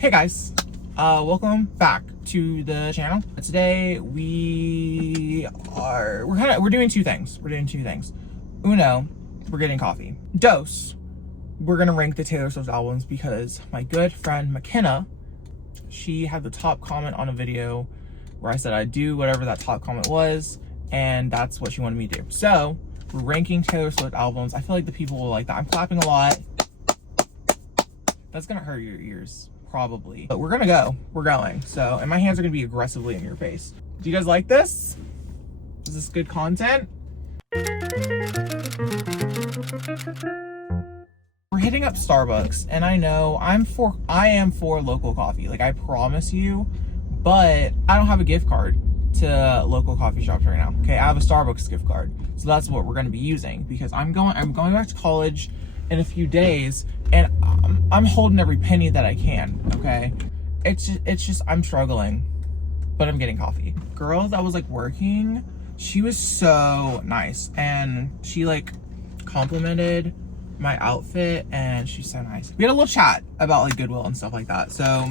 Hey guys, welcome back to the channel. Today we're doing two things. Uno, we're getting coffee. Dos, we're gonna rank the Taylor Swift albums because my good friend McKenna, she had the top comment on a video where I said I'd do whatever that top comment was, and that's what she wanted me to do. So we're ranking Taylor Swift albums. I feel like the people will like that. I'm clapping a lot. That's gonna hurt your ears, probably. But we're going. So, and my hands are gonna be aggressively in your face. Do you guys like this? Is this good content? We're hitting up Starbucks, and I know I am for local coffee. Like, I promise you, but I don't have a gift card to local coffee shops right now. Okay, I have a Starbucks gift card. So that's what we're gonna be using because I'm going back to college in a few days, and I'm holding every penny that I can, okay? It's just I'm struggling, but I'm getting coffee. Girl that was like working, she was so nice, and she like complimented my outfit, and she's so nice. We had a little chat about like Goodwill and stuff like that. So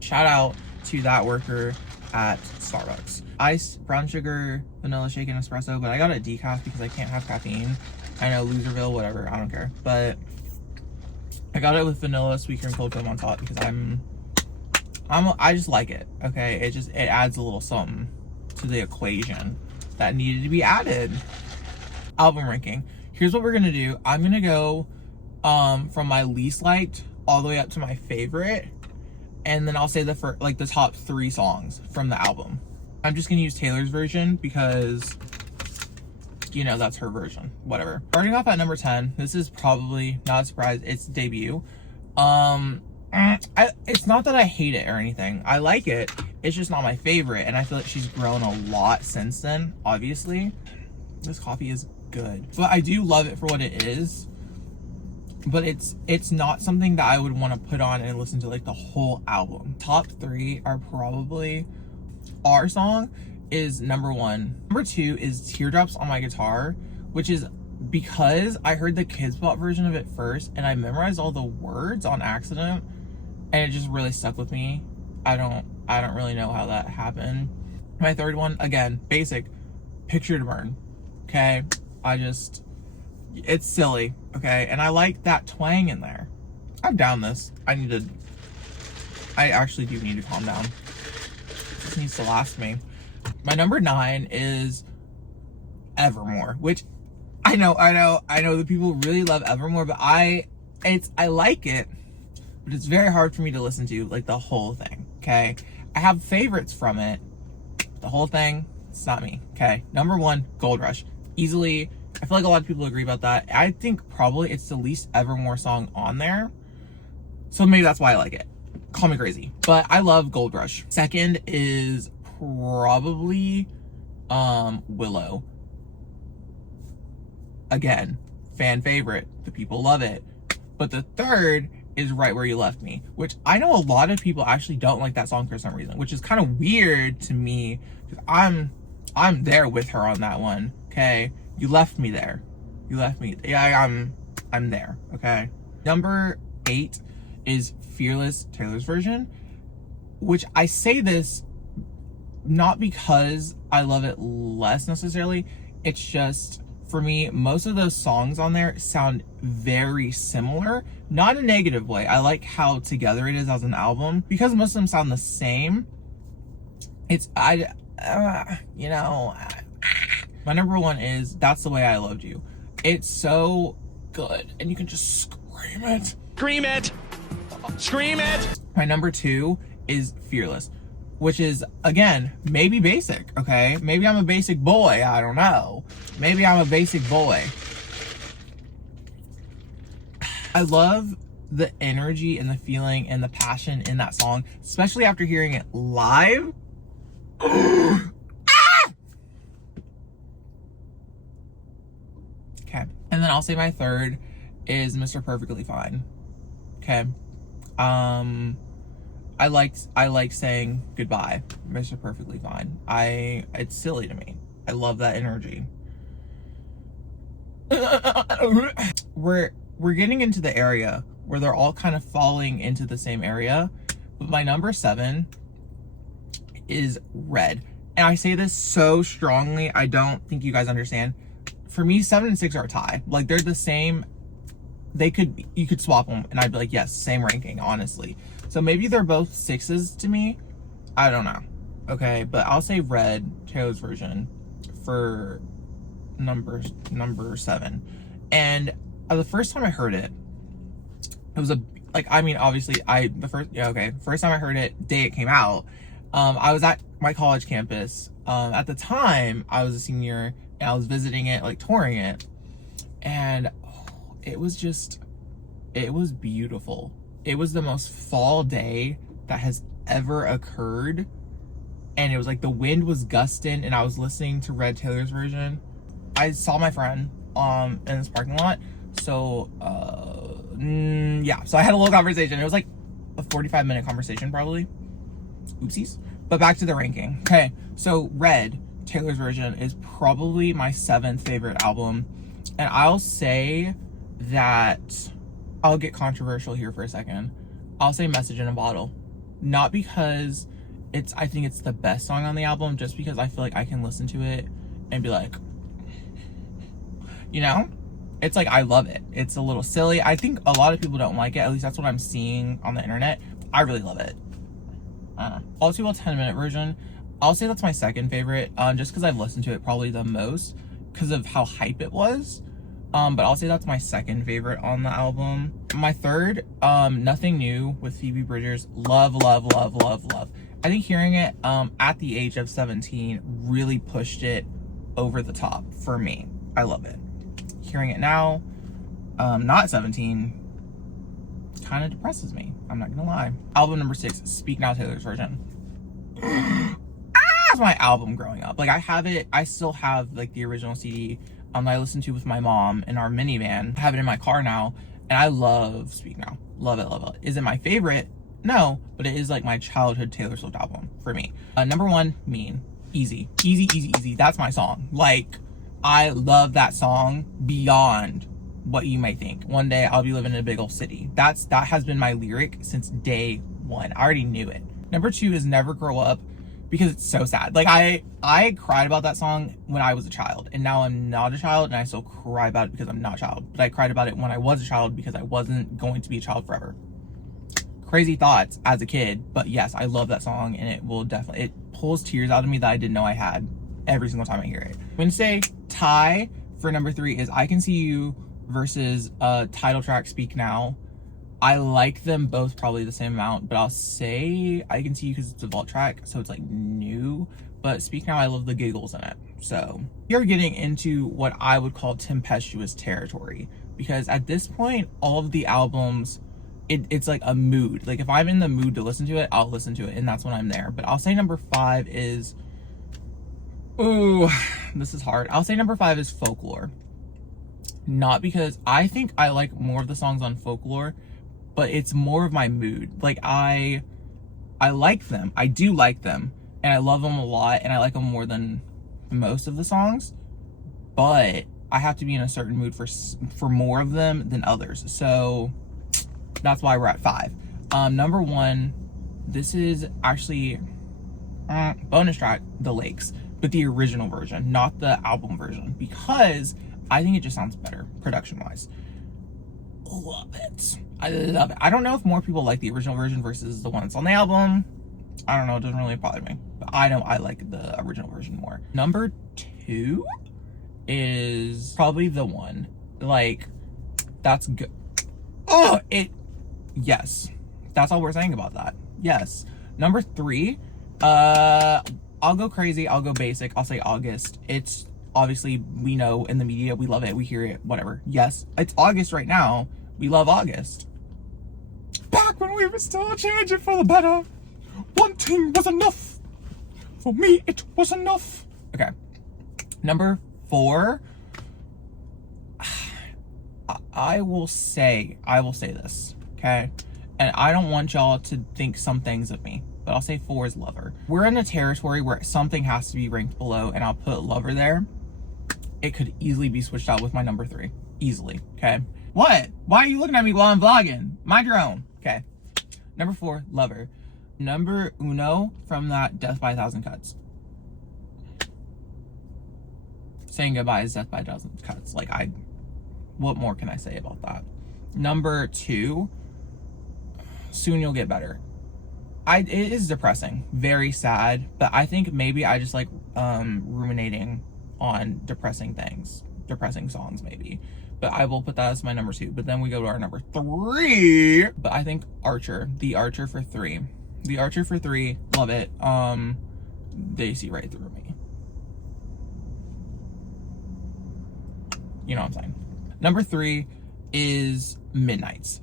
shout out to that worker at Starbucks. Ice, brown sugar, vanilla shake, and espresso, but I got it decaf because I can't have caffeine. I know, Loserville, whatever, I don't care. But I got it with vanilla, sweet cream, cold foam on top because I just like it, okay? It adds a little something to the equation that needed to be added. Album ranking. Here's what we're gonna do. I'm gonna go from my least liked all the way up to my favorite, and then I'll say the top 3 songs from the album. I'm just gonna use Taylor's version because, you know, that's her version, whatever. Starting off at number 10, this is probably not a surprise, it's debut. It's not that I hate it or anything. I like it. It's just not my favorite, and I feel like she's grown a lot since then, obviously. This coffee is good, but I do love it for what it is. But it's not something that I would want to put on and listen to like the whole album. Top 3 are probably Our Song is number 1. Number 2 is Teardrops on My Guitar, which is because I heard the Kids Bop version of it first and I memorized all the words on accident, and it just really stuck with me. I don't really know how that happened. My third one, again, basic, Picture to Burn. Okay, it's silly, okay? And I like that twang in there. I'm down this. I actually do need to calm down. This needs to last me. My number 9 is Evermore, which I know that people really love Evermore, but I like it, but it's very hard for me to listen to like the whole thing, okay? I have favorites from it. The whole thing, it's not me, okay? Number 1, Gold Rush. Easily, I feel like a lot of people agree about that. I think probably it's the least Evermore song on there, so maybe that's why I like it. Call me crazy, but I love Gold Rush. Second is probably Willow. Again, fan favorite. The people love it. But the third is Right Where You Left Me, which I know a lot of people actually don't like that song for some reason, which is kind of weird to me because I'm there with her on that one. Okay, you left me there. You left me. Yeah, I'm there. Okay. Number 8 is Fearless, Taylor's version, which I say this not because I love it less necessarily. It's just, for me, most of those songs on there sound very similar, not in a negative way. I like how together it is as an album because most of them sound the same. My number 1 is That's the Way I Loved You. It's so good, and you can just scream it. Scream it! Scream it! My number 2 is Fearless, which is, again, maybe basic, okay? Maybe I'm a basic boy, I don't know. Maybe I'm a basic boy. I love the energy and the feeling and the passion in that song, especially after hearing it live. Okay, and then I'll say my third is Mr. Perfectly Fine. Okay, I like saying goodbye, Mr. Perfectly Fine. It's silly to me. I love that energy. We're getting into the area where they're all kind of falling into the same area. But my number 7 is Red. And I say this so strongly, I don't think you guys understand. For me, 7 and 6 are a tie. Like, they're the same. You could swap them, and I'd be like, yes, same ranking, honestly. So maybe they're both 6s to me. I don't know. Okay, but I'll say Red, Taylor's version, for number 7. And the first time I heard it, it was obviously first time I heard it, day it came out, I was at my college campus. At the time, I was a senior, and I was visiting it, like touring it, and it was beautiful. It was the most fall day that has ever occurred, and it was like the wind was gusting, and I was listening to Red, Taylor's version. I saw my friend in this parking lot, so so I had a little conversation. It was like a 45-minute conversation, probably. Oopsies. But back to the ranking. Okay, so Red, Taylor's version, is probably my 7th favorite album, and I'll say that I'll get controversial here for a second. I'll say Message in a Bottle. Not because I think it's the best song on the album, just because I feel like I can listen to it and be like, it's like, I love it. It's a little silly. I think a lot of people don't like it. At least that's what I'm seeing on the internet. I really love it. Also, a 10-minute version, I'll say that's my 2nd favorite, just because I've listened to it probably the most because of how hype it was. But I'll say that's my 2nd favorite on the album. My 3rd, Nothing New with Phoebe Bridgers. Love, love, love, love, love. I think hearing it at the age of 17 really pushed it over the top for me. I love it. Hearing it now, not 17, kind of depresses me. I'm not gonna lie. Album number 6, Speak Now, Taylor's version. That's my album growing up. Like, I still have like the original CD that I listened to with my mom in our minivan. I have it in my car now, and I love Speak Now. Love it, love it. Is it my favorite? No, but it is like my childhood Taylor Swift album for me. Number 1, Mean. Easy. Easy, easy, easy. That's my song. Like, I love that song beyond what you may think. One day I'll be living in a big old city. That has been my lyric since day 1. I already knew it. Number 2 is Never Grow Up, because it's so sad. Like, I cried about that song when I was a child, and now I'm not a child, and I still cry about it because I'm not a child. But I cried about it when I was a child because I wasn't going to be a child forever. Crazy thoughts as a kid, but yes, I love that song, and it pulls tears out of me that I didn't know I had every single time I hear it. I'm gonna say tie for number 3 is I Can See You versus title track Speak Now. I like them both probably the same amount, but I'll say I Can See You because it's a vault track, so it's like new. But Speak Now, I love the giggles in it. So you're getting into what I would call tempestuous territory, because at this point, all of the albums, it's like a mood. Like, if I'm in the mood to listen to it, I'll listen to it, and that's when I'm there. But I'll say number 5 is, ooh, this is hard. I'll say number 5 is Folklore. Not because I think I like more of the songs on Folklore, but it's more of my mood. Like, I like them. I do like them, and I love them a lot, and I like them more than most of the songs, but I have to be in a certain mood for more of them than others. So that's why we're at 5. Number 1, this is actually bonus track, The Lakes, but the original version, not the album version, because I think it just sounds better production wise. Love it. I love it. I don't know if more people like the original version versus the one that's on the album. I don't know. It doesn't really bother me, but I know I like the original version more. Number 2 is probably The One. Like, that's good. Oh, yes. That's all we're saying about that. Yes. Number 3, I'll go crazy. I'll go basic. I'll say August. It's obviously, we know in the media, we love it. We hear it, whatever. Yes, it's August right now. We love August. Back when we were still changing for the better, one thing was enough. For me, it was enough. Okay. Number 4, I will say this, okay? And I don't want y'all to think some things of me, but I'll say 4 is Lover. We're in a territory where something has to be ranked below, and I'll put Lover there. It could easily be switched out with my number 3. Easily, okay? What? Why are you looking at me while I'm vlogging? Mind your own. Okay. Number 4, Lover. Number uno from that Death by a Thousand Cuts. Saying Goodbye is Death by a Thousand Cuts. Like, what more can I say about that? Number 2, Soon You'll Get Better. It is depressing, very sad, but I think maybe I just like ruminating on depressing things, depressing songs maybe. But I will put that as my number 2. But then we go to our number 3. But I think Archer, The Archer for 3. The Archer for 3, love it. They see right through me. You know what I'm saying. Number 3 is Midnights.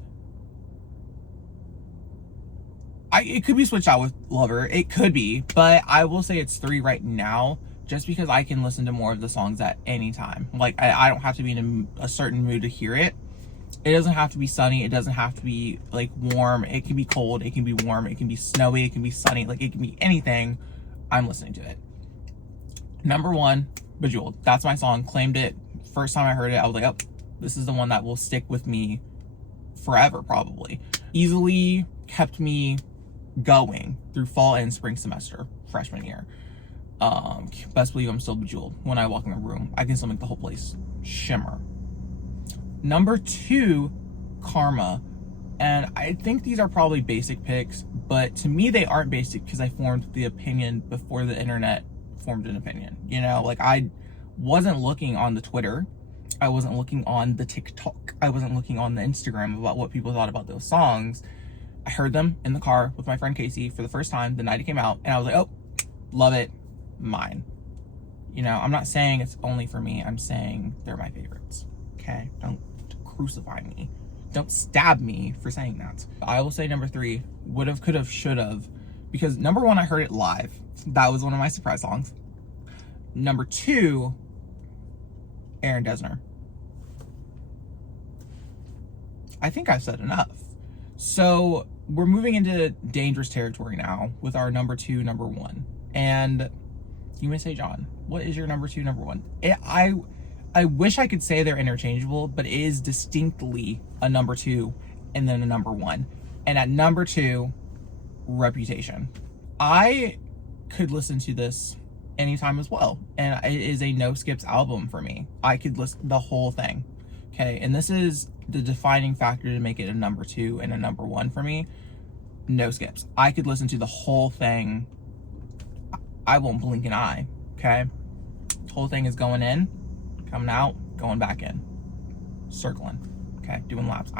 It could be switched out with Lover. It could be, but I will say it's 3 right now, just because I can listen to more of the songs at any time. Like, I don't have to be in a certain mood to hear it. It doesn't have to be sunny. It doesn't have to be, like, warm. It can be cold. It can be warm. It can be snowy. It can be sunny. Like, it can be anything. I'm listening to it. Number 1, Bejeweled. That's my song. Claimed it. First time I heard it, I was like, oh, this is the one that will stick with me forever, probably. Easily kept me going through fall and spring semester, freshman year. Best believe I'm still bejeweled. When I walk in the room, I can still make the whole place shimmer. Number 2, Karma. And I think these are probably basic picks, but to me they aren't basic because I formed the opinion before the internet formed an opinion. You know, like, I wasn't looking on the Twitter, I wasn't looking on the TikTok, I wasn't looking on the Instagram about what people thought about those songs. I heard them in the car with my friend Casey for the first time the night it came out, and I was like, oh, love it, mine. You know, I'm not saying it's only for me, I'm saying they're my favorites. Okay, don't crucify me, don't stab me for saying that. I will say number 3, would've, could've, should've, because number 1, I heard it live. That was one of my surprise songs. Number 2, Aaron Dessner. I think I've said enough. So we're moving into dangerous territory now with our number 2, number 1. And you may say, John, what is your number 2, number 1? I wish I could say they're interchangeable, but it is distinctly a number 2 and then a number 1. And at number 2, Reputation. I could listen to this anytime as well, and it is a no skips album for me. I could listen the whole thing. Okay, and this is the defining factor to make it a number 2 and a number 1 for me. No skips. I could listen to the whole thing. I won't blink an eye. Okay, the whole thing is going in, coming out, going back in, circling. Okay, doing laps.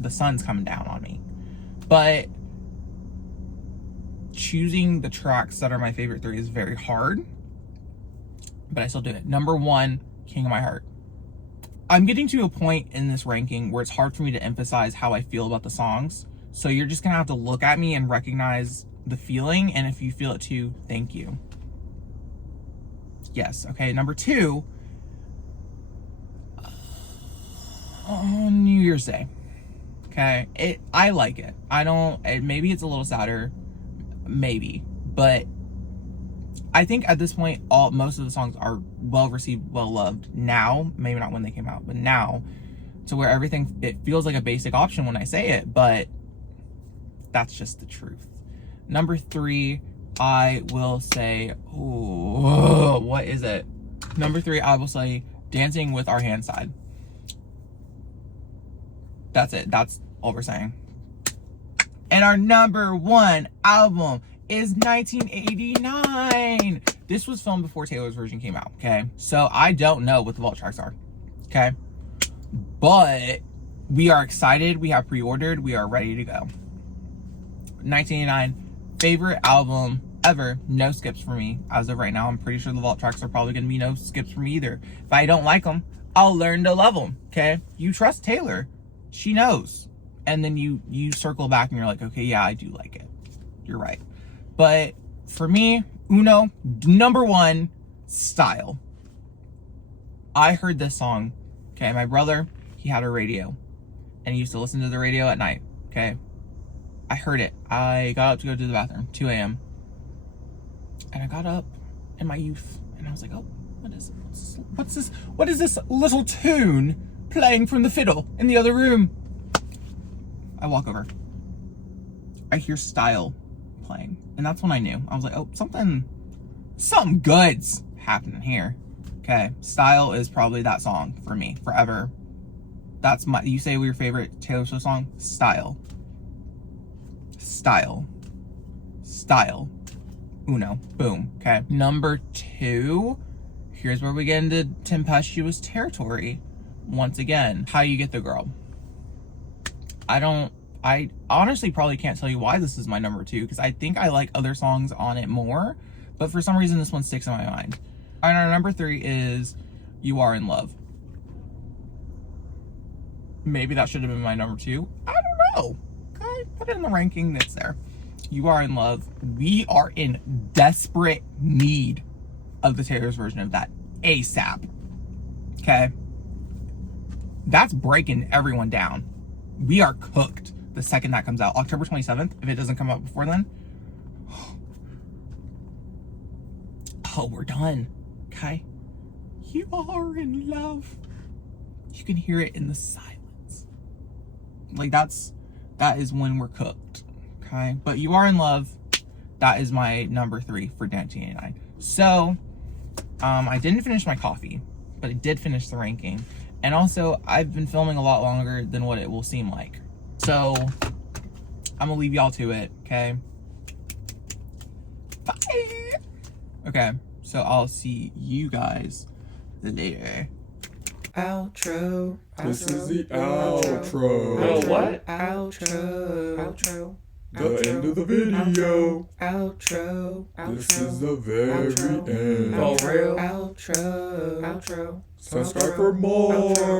The sun's coming down on me, but choosing the tracks that are my favorite 3 is very hard, but I still do it. Number 1, King of My Heart. I'm getting to a point in this ranking where it's hard for me to emphasize how I feel about the songs. So you're just gonna have to look at me and recognize the feeling. And if you feel it too, thank you. Yes. Okay. Number 2, on New Year's Day. Okay. I like it. Maybe it's a little sadder. Maybe. But I think at this point, most of the songs are well received, well loved now. Maybe not when they came out, but now, to where it feels like a basic option when I say it, but that's just the truth. Number 3, I will say, what is it? Number 3, I will say Dancing with Our Hands Tied. That's it. That's all we're saying. And our number 1 album is 1989. This was filmed before Taylor's version came out, okay? So I don't know what the vault tracks are, okay? But we are excited. We have pre-ordered. We are ready to go. 1989, favorite album ever. No skips for me as of right now. I'm pretty sure the vault tracks are probably going to be no skips for me either. If I don't like them, I'll learn to love them, okay? You trust Taylor. She knows. And then you circle back and you're like, okay, yeah, I do like it. You're right. But for me, number 1, Style. I heard this song, okay? My brother, he had a radio, and he used to listen to the radio at night, okay? I heard it. I got up to go to the bathroom, 2 a.m. And I got up in my youth, and I was like, oh, what's this? What is this little tune playing from the fiddle in the other room? I walk over. I hear Style playing. And that's when I knew. I was like, oh, something good's happening here. Okay, Style is probably that song for me forever. That's you say your favorite Taylor Swift song? Style. Uno. Boom. Okay. Number 2. Here's where we get into tempestuous territory. Once again, How You Get the Girl. I honestly probably can't tell you why this is my number 2, because I think I like other songs on it more, but for some reason this one sticks in my mind. And our number 3 is You Are in Love. Maybe that should have been my number 2. I don't know. Okay, put it in the ranking that's there. You Are in Love. We are in desperate need of the Taylor's version of that ASAP. Okay? That's breaking everyone down. We are cooked the second that comes out. October 27th, if it doesn't come out before then. Oh, we're done. Okay? You are in love. You can hear it in the silence. Like, that is when we're cooked. Okay? But You Are in Love, that is my number 3 for 1989. So, I didn't finish my coffee, but I did finish the ranking. And also, I've been filming a lot longer than what it will seem like. So, I'm gonna leave y'all to it, okay? Bye! Okay, so I'll see you guys later. Outro. This is the outro. Oh, what? Outro. The end of the video. Outro. This is the very end. For real? Outro. Subscribe for more.